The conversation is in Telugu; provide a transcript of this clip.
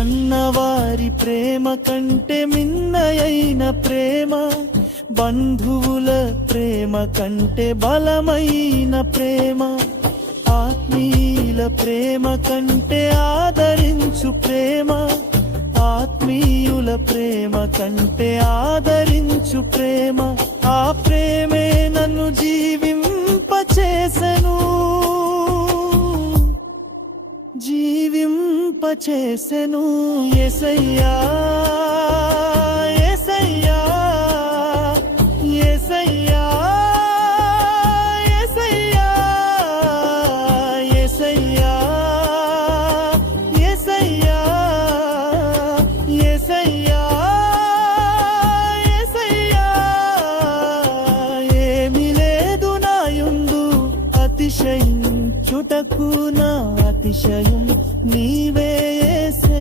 కన్నవారి ప్రేమ కంటే మిన్నయైన ప్రేమ, బంధువుల ప్రేమ కంటే బలమైన ప్రేమ, ఆత్మీయుల ప్రేమ కంటే ఆదరించు ప్రేమ, ఆత్మీయుల ప్రేమ కంటే ఆదరించు ప్రేమ, ఆ ప్రేమే నన్ను జీవింపచేసెను, జీవింపచేసెను. యేసయ్యా యేసయ్యా యేసయ్యా యేసయ్యా యేసయ్యా యేసయ్యా యేసయ్యా యేసయ్యా. ఏమీ లేదు నాయందు అతిశయించుటకు, నా అతిశయం